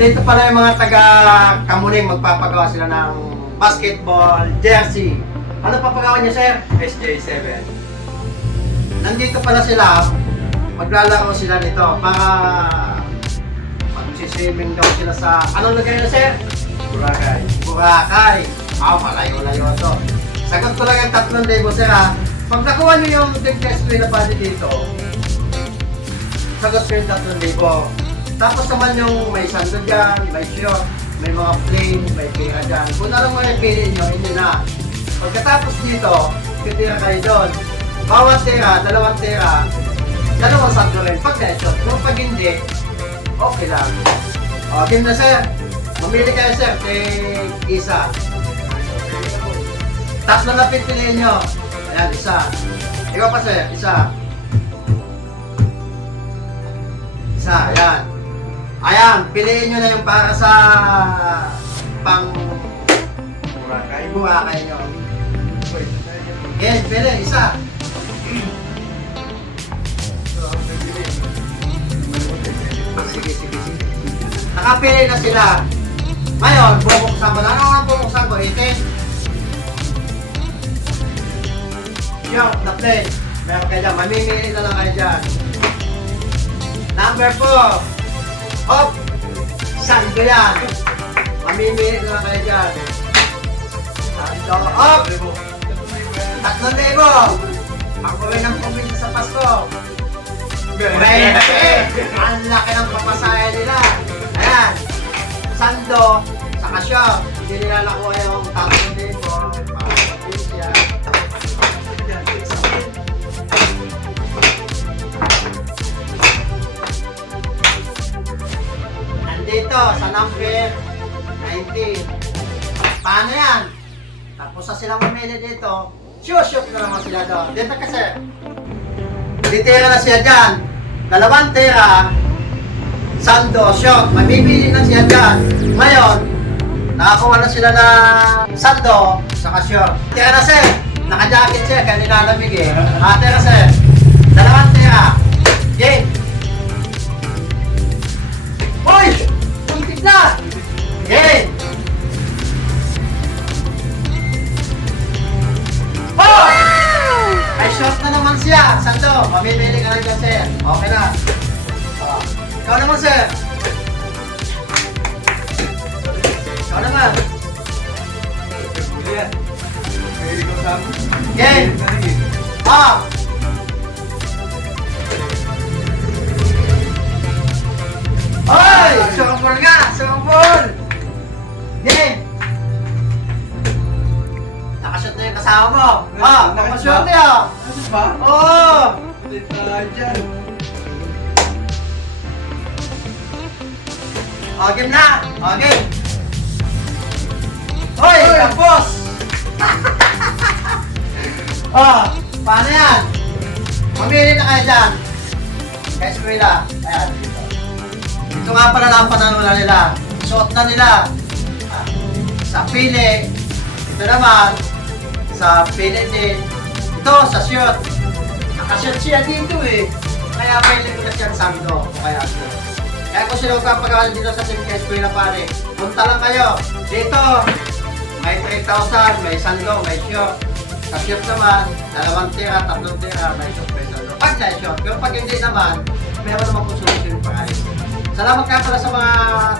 Nandito pala yung mga taga Kamuning, magpapagawa sila ng basketball jersey. Ano papagawa niyo, sir? SJ7. Nandito pala sila, maglalaro sila nito para magsiswimming daw sila sa, anong lugar na, sir? Boracay. Boracay. Malayo-layo to. Sagot ko lang ang 3,000, sir, ha. Pag nakuha niyo yung test ko na body dito, sagot ko yung 3,000. Tapos naman yung may sandal dyan, may short, may mga plain, may tira dyan. Kung ano mo yung pili nyo, hindi na. Pagkatapos dito, titira kayo doon. Bawat tira, 2 tira, 2 sandal rin. Pag na-shot, kung pag hindi, okay lang. O, game na, sir. Mamili kayo, sir. Take isa. 3 na pipiliin nyo. Ayan, isa. Ikaw pa, sir. Isa. Isa, ayan. Ayan, piliin nyo na yung para sa pang Boracay nyo. Ayan, pili, isa. Sige. Nakapili na sila. Ngayon, bubuksan ko na. Ano ang bubuksan ko? 18? Yung, the play. Meron kayo dyan. Mamimili na lang kayo dyan. Number 4. Hop! Sando yan. Mamimili na lang kayo dyan. Sando. Hop! 3,000. Ang kuwi ng probinsya sa Pasko. 20! Ang laki ng papasaya nila. Ayan. Sando. Saka shop. Hindi nila nakuha yung 3,000. Mga probinsya. Dito sa number 19. Paano yan? Tapos sa silang mamili dito, shoot na naman sila doon. Dito kasi, ditira na siya dyan. 2 tira, sando, shot. Mamimili na siya dyan. Ngayon, nakakuha na sila na sando, saka shot. Tira na siya. Naka-jacket siya, kaya nilalamig eh. Tira siya. 2 tira. Game. Uy! Puntik na! Game! Oh! Ay, shot na naman siya! Sando, mamimili ka lang dyan, sir. Okay na. Oh. Ikaw naman, sir. Ikaw naman. Game! Ah! Hoy! Sumapol nga! Sumapol! Game! Nakashoot na yung kasama mo. Nakashoot na yun. Ano ba? Oo! Ulit na dyan. Game na! Game! Hoy! Tapos! Paano yan? Mamili na kayo dyan. Kaya eskwela. Ayan. Ito nga pala lang panalo na nila. Suot na nila. Sa pili. Ito naman. Sa pili din. Ito sa shoot. Nakashoot siya dito eh. Kaya may limulat siya sa sando. Kaya shoot. Kaya kung sila magpapagawa dito sa Team Kespoy na pare, punta lang kayo. Dito. May 3,000. May sando. May shoot. Sa shoot naman. 2 tira, 3 tira. May shoot. May sando. Pag na-shoot. Pero pag hindi naman, meron naman kung solusyon pa rin. Salamat ka pala sa mga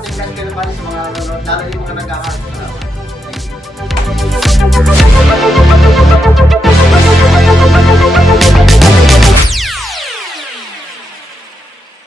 tingnan kayo naman sa mga nanonood, lalo yung mga nag-aaral. Salamat. Thank you.